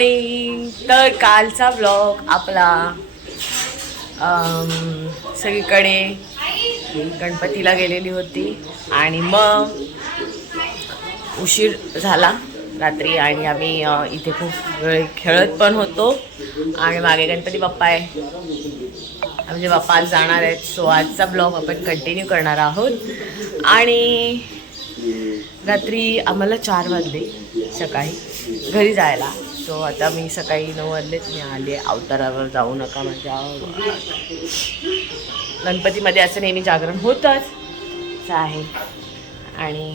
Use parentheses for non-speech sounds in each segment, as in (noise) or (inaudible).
Guys morning तर कालचा blog आपला सगळीकडे गणपतीला गेलेली होती. आणि मग उशीर झाला रात्री आणि आम्ही इथे खूप वेळ खेळत पण होतो. आणि मागे गणपती बाप्पा आहे. म्हणजे बाप्पा आज जाणार आहेत. सो आजचा ब्लॉग आपण कंटिन्यू करणार आहोत. आणि रात्री आम्हाला चार वाजले सकाळी घरी जायला. सो आता मी सकाळी नऊ वाजलेच मी आले. अवतारावर जाऊ नका माझ्या. गणपतीमध्ये असं नेहमी जागरण होतच. असं आहे. आणि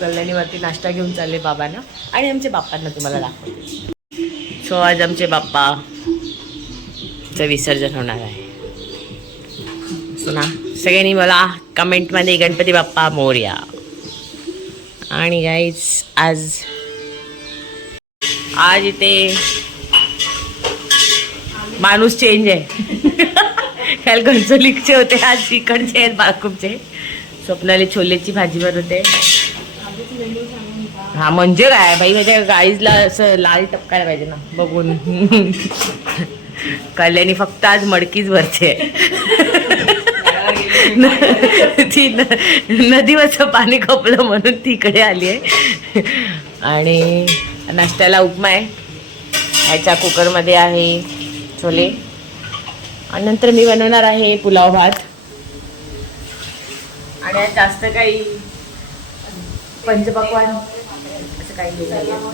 कल्याणीवरती नाश्ता घेऊन चालले बाबांना आणि आमच्या बाप्पांना तुम्हाला दाखवते. सो आज आमचे बाप्पा विसर्जन होणार आहे. सो ना? सगळ्यांनी मला कमेंटमध्ये गणपती बाप्पा मोर्या. आणि गाईज आज आज इथे माणूस चेंज आहे. (laughs) काल घरचोलीचे होते आज इकडचे आहेत बाळकुपचे स्वप्नाली छोलेची भाजी बनवते हा म्हणजे काय बाई माझ्या गाईजला असं लाल टपकायला पाहिजे ना बघून. (laughs) कल्याणी फक्त आज मडकीच भरते. (laughs) ती नदीवरचं पाणी खपलं म्हणून ती इकडे आली आहे. आणि नाश्त्याला उपमा आहे. ह्याच्या कुकरमध्ये आहे छोले. आणि नंतर मी बनवणार आहे पुलाव भात. आणि जास्त काही पंचपक्वान असं काही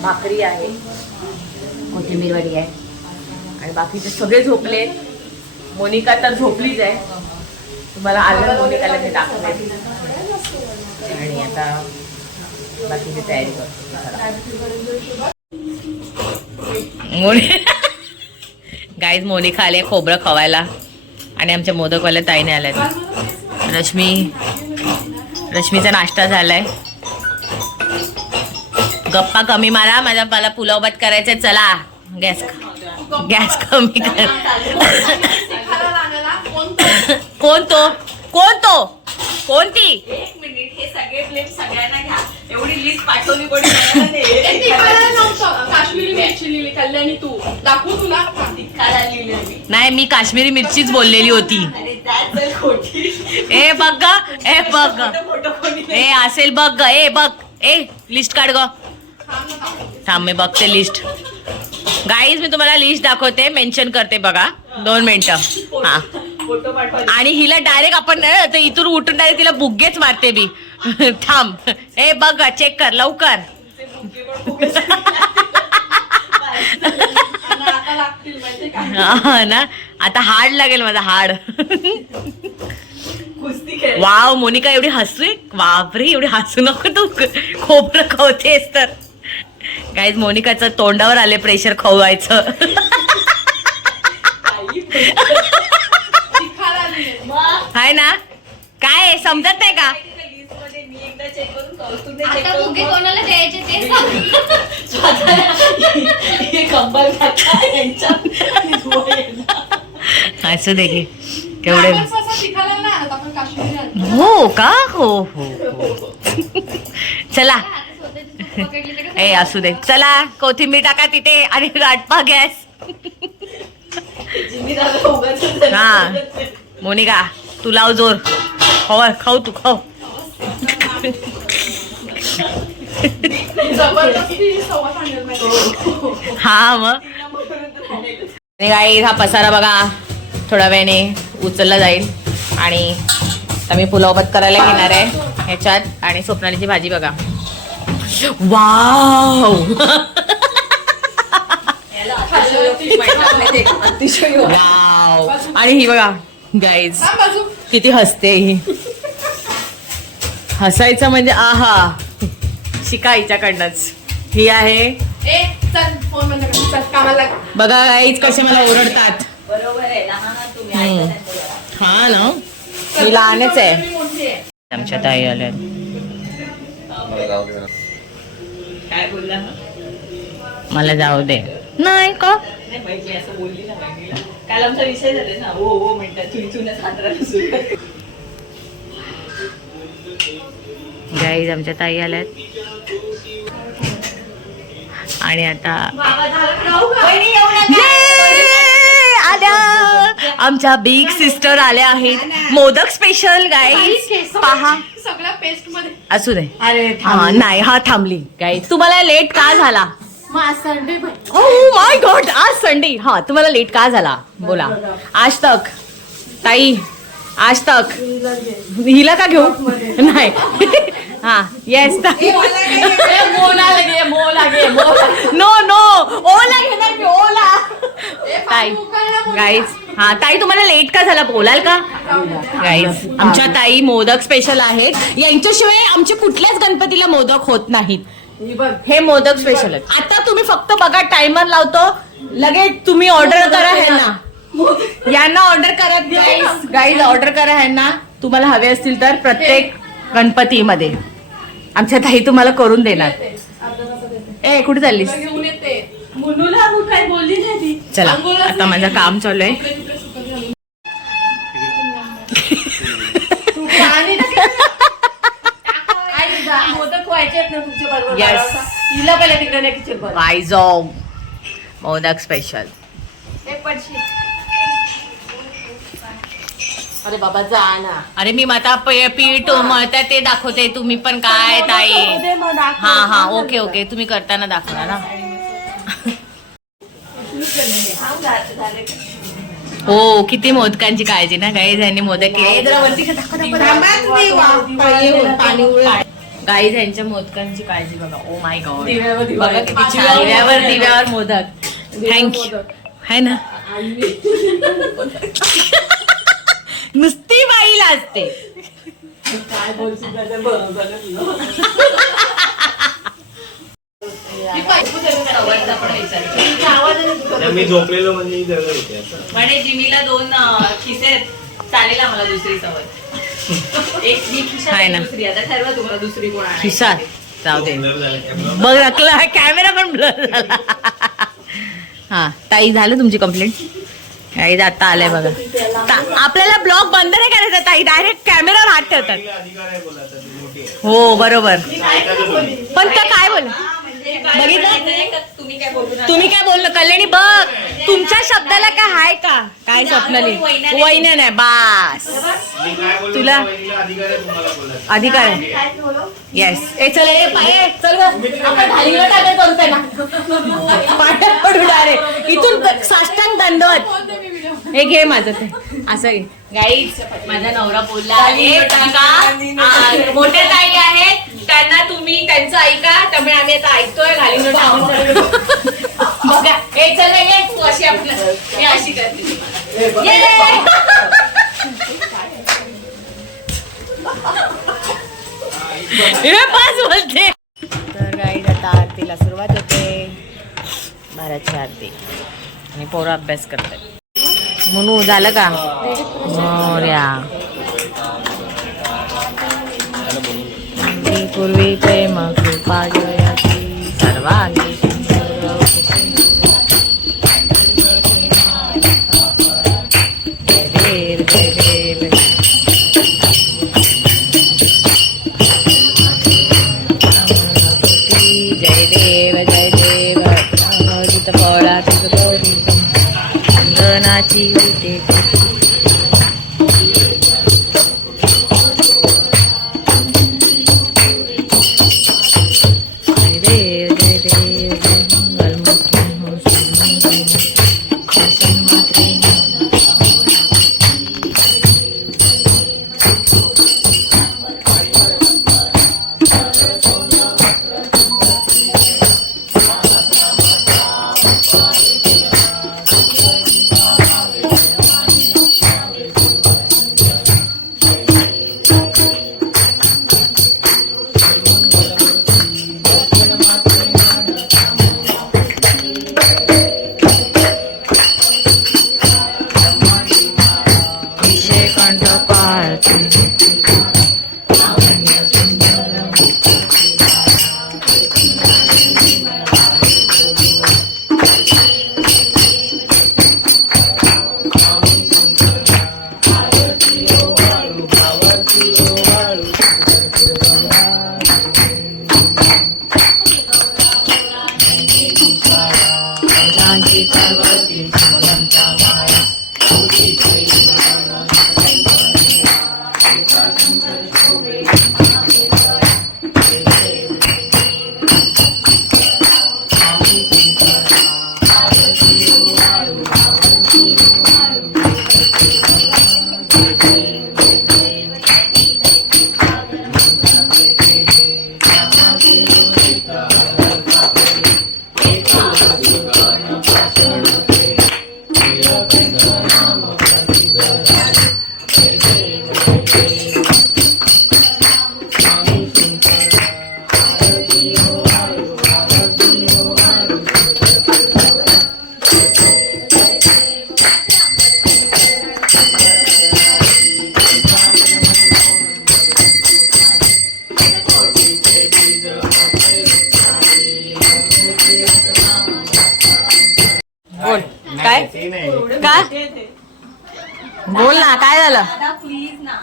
भाकरी आहे. कोथिंबीरवाडी आहे. आणि बाकीचे सगळे झोपले. मोनिका तर झोपलीच आहे. तुम्हाला आलं मोनिकाला ते दाखवले. आणि आता बाकीची तयारी करतो मोनी गाईज मोनिका आले खोबरं खवायला. आणि आमच्या मोदकवाल्या ताईने आल्यात. रश्मी रश्मीचा नाश्ता झालाय. गप्पा कमी मारा माझा मला पुलाव भात करायचा चला. गॅस गॅस कमी कर. कोण तो? कोण तो? कोणती? एक मिनिट हे सगळे प्लेट सगळ्यांना घ्या. एवढी लिस्ट पाठवली कोणी सगळ्यांना नाही. तिखाला नव्हतं. काश्मीरी मिरची लिहिली कल्याणी तू. दाखवू तुला. तिखाला लिहिलं मी. नाही मी काश्मीरी मिरचीच बोललेली होती. अरे खोटी. ए बघ ग. ए बघ ग. खोटं फोटो कोणी ए असेल बघ ग. ए बघ. ए लिस्ट काढ ग. थांब मी बघते लिस्ट गाईज मी तुम्हाला लिस्ट दाखवते. मेन्शन करते बघा. दोन मिनिटं. हा. आणि हिला डायरेक्ट आपण इथून उठून डायरेक्ट तिला बुग्गेच मारते मी. (laughs) थांब. ए बघ चेक कर लवकर. हा ना? आता हाड लागेल माझा हाड. वाव मोनिका एवढी हसू बापरे एवढी हसू नको तू. खोबरं खवतेस तर. गाईज मोनिकाचं तोंडावर आले प्रेशर खवायचं हाय ना? काय आहे, समजत नाही का? आता बुके कोणाला द्यायचे ते सांग. हे. असू दे की. केवढे आपण सहसा तिखाला नाही आणत आपण काश्मीरी आणतो हो का? हो हो हो. चला. पकडली कसं? ए असू दे. चला कोथिंबीर टाका तिथे आणि गाठपा गॅस. हा. मोनिका. तू लाव जोर. खव खाऊ तू खाऊ. हा मग. गाई हा पसारा बघा. थोड्या वेळाने उचलला जाईल. आणि आता मी पुलाव करायला घेणार आहे ह्याच्यात. आणि स्वप्नालीची भाजी बघा. वाव! (laughs) वाव! आणि ही बघा. गाईज किती हसते ही. हसायचं म्हणजे आहा. शिका हिच्याकडनंच. ही आहे. बघा गाईज कसे मला ओरडतात. बरोबर आहे. हा ना? मी लहानच आहे. आमच्या ताई आल्या. काय बोलला? मला जाऊ दे. नाही का? नाही माहिती असं बोलली ना बहिणीला काल आमचा विषय झाले ना हो हो म्हणतात सुरू. गाईज आमच्या ताई आल्यात. आणि आता? Yay! आल्या. आमच्या बिग सिस्टर आल्या आहेत. मोदक स्पेशल गाईज पहा. सगळ्या पेस्टमध्ये. असू दे. हा नाही हा थांबली. गाईज तुम्हाला लेट का झाला? मग संडे ओ माय गॉड आज संडे हा तुम्हाला लेट का झाला? बोला. आज तक. ताई आज तक. हिला का घेऊ? नाही. (laughs) हा येस मोला लगे मोला गे नो नो ओला घेणार ओला? ताई गाईज हा ताई तुम्हाला लेट का झाला? बोलाल का? गाईज आमच्या ताई मोदक स्पेशल आहेत. यांच्याशिवाय आमच्या कुठल्याच गणपतीला मोदक होत नाहीत. हे मोदक स्पेशल आहेत. आता तुम्ही फक्त बघा टायमर लावतो. लगेच तुम्ही ऑर्डर करा ह्यांना. यांना ऑर्डर करा गाईज गाईज ऑर्डर करा ह्यांना. तुम्हाला हवे असतील तर प्रत्येक गणपतीमध्ये. आमच्या ताई तुम्हाला करून देणार. ए कुठे चाललीस? चला आता माझं काम चालू आहे. घालून. मोदक तुमच्या बरोबर Yes. हिला तिकडे नाही किचन स्पेशल. अरे बाबा जा ना अरे मी आता प- पीठ मळता ते दाखवते तुम्ही पण काय ताई. हा हा ओके ओके तुम्ही करताना दाखवा ना? हो किती मोदकांची काळजी ना गाईज यांनी मोदक केले जरा वरती का दाखव, दाखव, दाखव. गाईज यांच्या मोदकांची काळजी बघा. ओ माय गॉड दिव्यावर दिवा. बघा किती छान. दिव्यावर दिव्यावर मोदक. थँक्यू है ना? नुसती बाई लाजते. काय बोलशील. मी झोपलेलो म्हणजे ही जगत होते असं म्हणे जिमीला दोन खिसे आहेत. चालेल आम्हाला दुसरी सवय. हाय ना. जाऊ दे. बघ रकला कॅमेरा पण ब्लर झाला. हा ताई झालं तुमची कंप्लेंट ताई आता आलंय बघा. आपल्याला ब्लॉग बंद नाही करायचा ताई. डायरेक्ट कॅमेरावर हात ठेवतात. हो बरोबर. पण ते काय बोल बघितलं? तुम्ही काय बोलू नका. तुम्ही काय बोललं? कल्याणी बघ. तुमच्या शब्दाला काय हाय का? काय स्वप्नाली वैन नाही बास. तुला- अधिकार आहे तुम्हाला बोलायचा अधिकार आहे. येस ए चल ए पाय चल पडू डायरेक्ट इथून साष्टांग दंडवत. हे घे माझं ते. असं घे. गाईच माझा नवरा बोलला आहे का मोठे ताई आहेत त्यांना तुम्ही त्यांचं ऐका त्यामुळे आम्ही आता ऐकतोय घालीन बघा हे चल ये तू अशी आपलं मी अशी करते तुम्हाला. ये! हे पाच बोलते. तर गाईज आता आरतीला सुरुवात होते. बाराची आरती. आणि पोरं अभ्यास करतात. म्हणून झालं का? मोर्या. પૂર્વી પ્રેમ કૃપા જોયાથી સર્વાંગી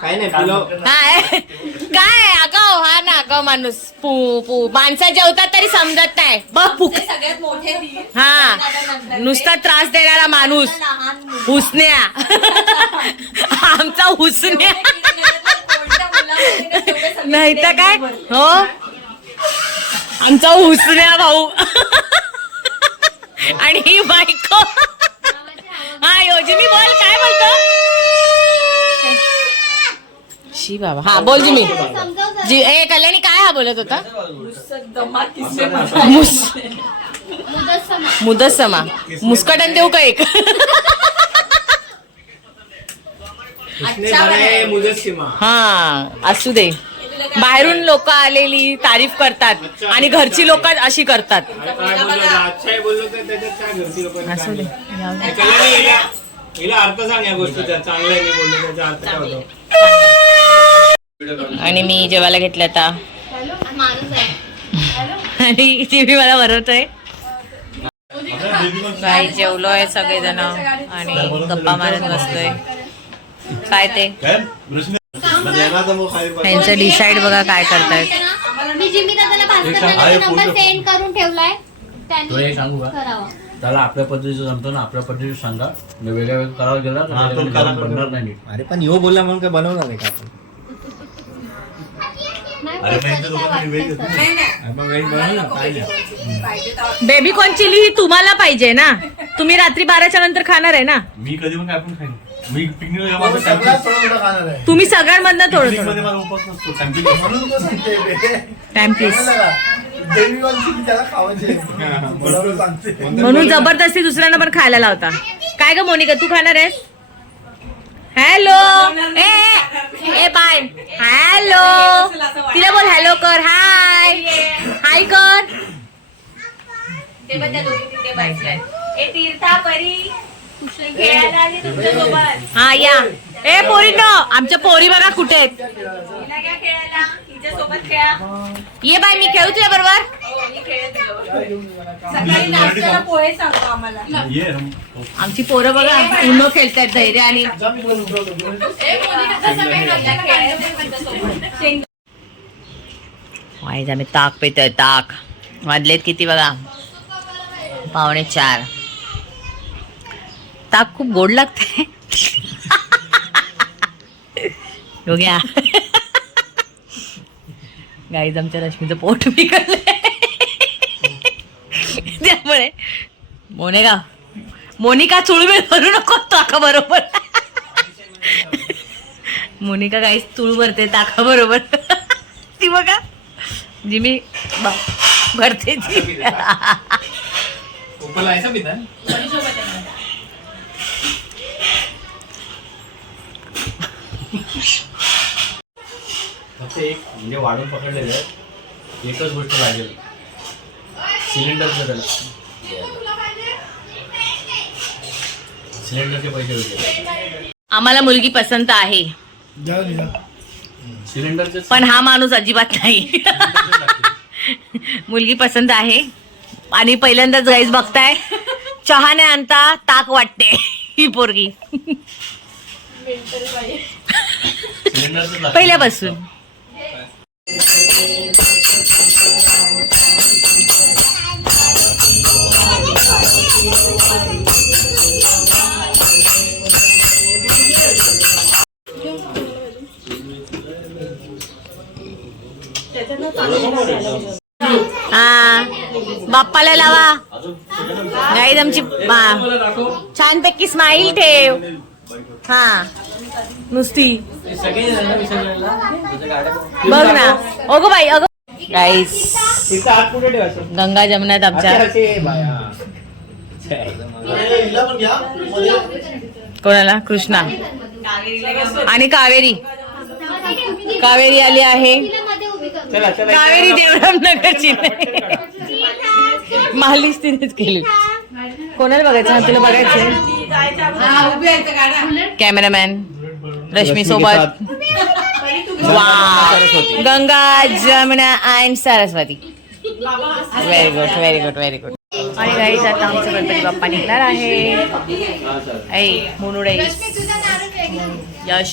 काय नाही पुलाव काय काय अगाव हा ना अगाव माणूस. पू पू. माणसं जेवतात तरी समजत नाही. बघ फुक. सगळ्यात मोठे ती हा. नुसता त्रास देणारा माणूस. हुसन्या आमचा हुसन्या नाही तर (laughs) काय? हो? आमचा हुसन्या भाऊ. आणि ही बायको. हा योजनी बोल काय बोलतो? शी बाबा? हा बोल जी मी जी ए कल्याणी काय हा बोलत होता? मुस मुदस्समा. मुदस्समा मुस्कटन देऊ का एक? हा असू दे. बाहेरून लोक आलेली तारीफ करतात आणि घरची लोक अशी करतात. असू दे. हिला अर्थ सांग या गोष्टीचा. चांगला आहे मी बोललो त्याचा अर्थ काय होतो? आणि मी जेवायला घेतलं आता. माणूस आहे आणि ती मी मला भरवतोय काही जेवलोय सगळेजण आणि गप्पा मारत बसलोय. काय ते? त्यांचं डिसाईड बघा काय करतायत? करावा. त्याला आपल्या पद्धतीचं जमतो ना आपल्या पद्धतीचं सांगा. वेगळ्या वेगळं करायला गेला हा. अरे पण यो बोलला म्हणून काय बनवणार आहे का आपण नाही बोलताना काय वाटतंय सर. आपण वेळ बनवू ना काय नाही बेबी कॉर्न चिली ही तुम्हाला पाहिजे ना? तुम्ही रात्री बाराच्या नंतर खाणार आहे ना? मी कधी पण काय पण खाईन. मी camping- तुम्ही सगळ्यांमधनं थोडं टाइम प्लीज हा. म्हणून जबरदस्ती दुसऱ्यांना पण खायला लावता. काय ग मोनिका तू खाणार आहेस? हॅलो ए बाय हॅलो तिला बोल हॅलो कर. हाय हाय कर. हा या. ए पोरी नो. आमच्या पोरी बघा कुठे आहेत. ये बाय मी खेळू तुझ्या बरोबर? सकाळी नाश्त्याला पोहे आम्हाला. आमची पोरं बघा उन्नो खेळतायत धैर्य आणि वाईज आम्ही ताक पितोय ताक. वाजलेत किती बघा? पावणे चार. ताक खूप गोड लागते. बघ्या. गाईज आमच्या रश्मीचं पोट बिघडलंय. त्यामुळे मोनेगा. मोनिका चुळबे भरू नको ताका बरोबर. मोनिका काहीच चुळ भरते ताका बरोबर. ती बघा. जी मी ब- भरते ती. आहे एक म्हणजे वाढून पकडलेलं आहे. एकच गोष्ट लागेल. सिलेंडरचं त्याला सिलेंडरचे पैसे वगैरे आम्हाला मुलगी पसंत आहे. सिलेंडरचे पण हा माणूस अजिबात नाही. मुलगी पसंत आहे. आणि पहिल्यांदाच गाईज बघताय चहाने आणता ताक वाटते ही पोरगी. पहिल्यापासून. हा. बाप्पाला लावा. गाईज आमची बा- छानपैकी स्माईल ठेव. हा. नुसती. बघ ना. अगो बाई अगो गाईस गंगा जमनात आमच्या कोणाला? कृष्णा. आणि कावेरी. कावेरी आली आहे तिला मध्ये उभी कर चला चला कावेरी देवराम नगरची नाही मालिश तिनेच केली. कोणाला बघायचं? हा तुला बघायचं कॅमेरामॅन रश्मी सोबत. वा Ganga Jamuna and Saraswati. Very good very good very good आणि गाईज आता आमचं गणपती बाप्पा निघणार आहे. ऐ मुनुडे. यश.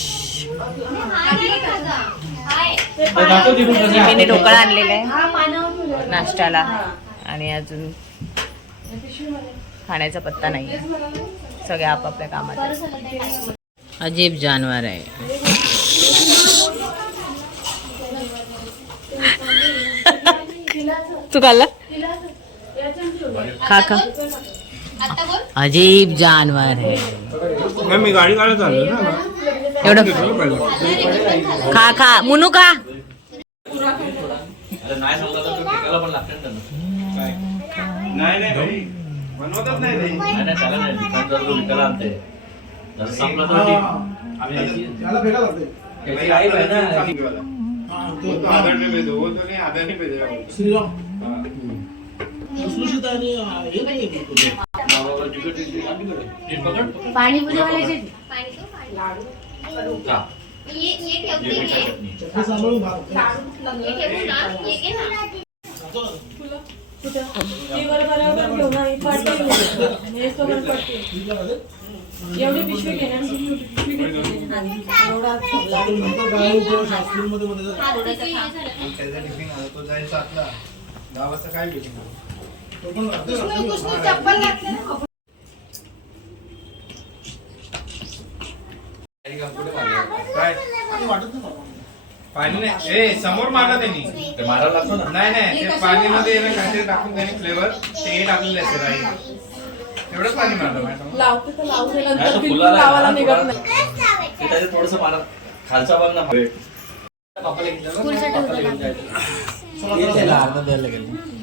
जिमीने ढोकळा आणलेला आहे. नाश्त्याला. आणि अजून खाण्याचा पत्ता नाही सगळे आपापल्या कामात. अजीब जानवर आहे. तू खाल्ला? खा खा. आता बोल अजीब जानवर है नाही, मी गाडी काढत आलो ना. एवढं खा खा मुनू खा अरे नाही समजा तर टिकायला पण लागतं ना ते. नाही नाही त्याला नाही दुकान जर तो विकायला आणते जर संपला तर ठीक. आम्ही याची- याची आई आहे ना वो तो आधा नहीं भेजो वो तो नहीं आधा नहीं भेजेगा वो. हाँ. बाबा जिकडे टिकली, आम्ही कडे. नीट पकड. पाणीपुरी पकड. पाणी तो पाणी खा. ये ये ये ठेवते मीठा ये चटणी. ये ठेवू ना काय? पाणी नाही. ए समोर मारला त्यांनी. ते मारायला लागतो ना. नाही नाही ते पाणीमध्ये आहे ना काहीतरी टाकून त्यांनी फ्लेवर ते टाकलेले असेल आई. एवढंच पाणी मारलं मॅडम लावते तर लावू दे नाही नंतर तर बिलकुल फुलाला लावायला आहे ना, निघत फुलाला. नाही. ते त्याच्यात थोडंसं मारा. खालचा भाग ना. पापड घेतलं ना, स्कूलसाठी पापड होतं घेऊन जायचं. येते ना.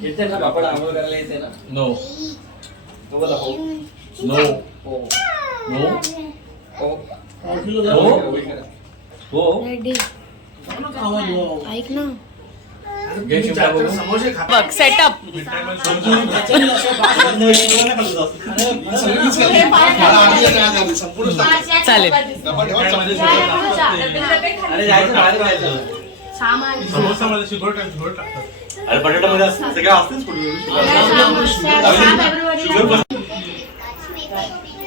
येते ना पापड आंघोळ करायला येते ना. नो नो बोला हो. नो हो. नो हो. हो हो ऐक ना घे चिमटा बघू. बघ सेटअप चालेल. अरे जायचं बाहेर जायचं. समोसा मध्ये शिगोड टाक शिगोड टाकतात अरे बटाटा मध्ये सगळं असतेच ते बरोबर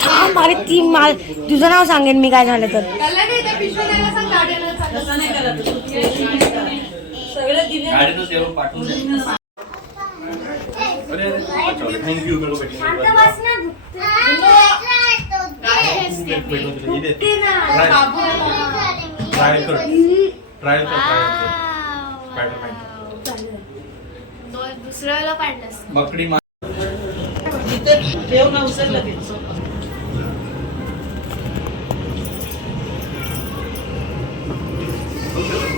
थांब अरे ती माल तुझं नाव सांगेन मी काय झालं तर थँक्यू ट्रायल कर ट्रायल कर स्पायडरमॅन दुसऱ्याला पाडलंस. बकडी मा- गणपती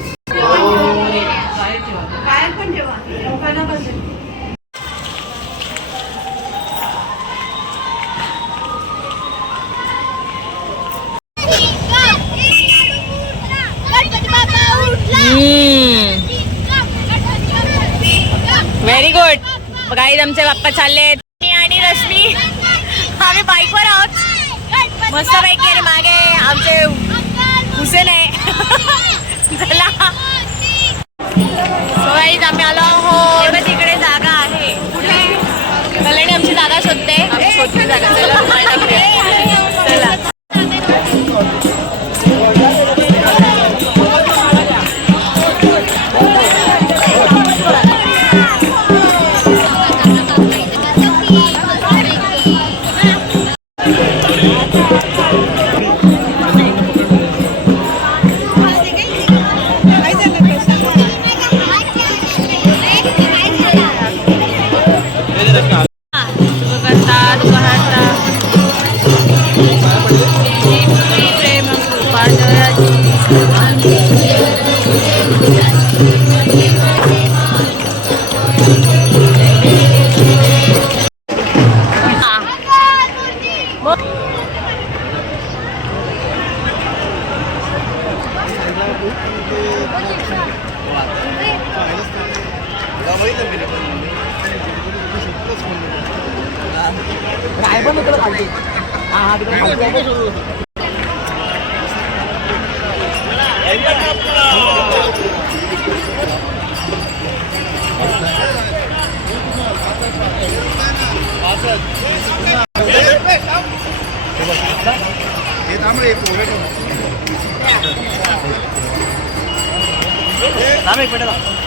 आमचे बाप्पा चालले आहेत मी आणि रश्मी आम्ही बाईकवर आहोत. मस्त पैकी आणि मागे आमचे हुसेन आहे. चला. आम्ही आलो बघा तिकडे जागा आहे. कुठे? कल्याणी आमची जागा शोधते. आम्ही जागा. राय पण इकडे खालती हा हा तिकडे हे तांबडे पोहे দামে পেটে দাও।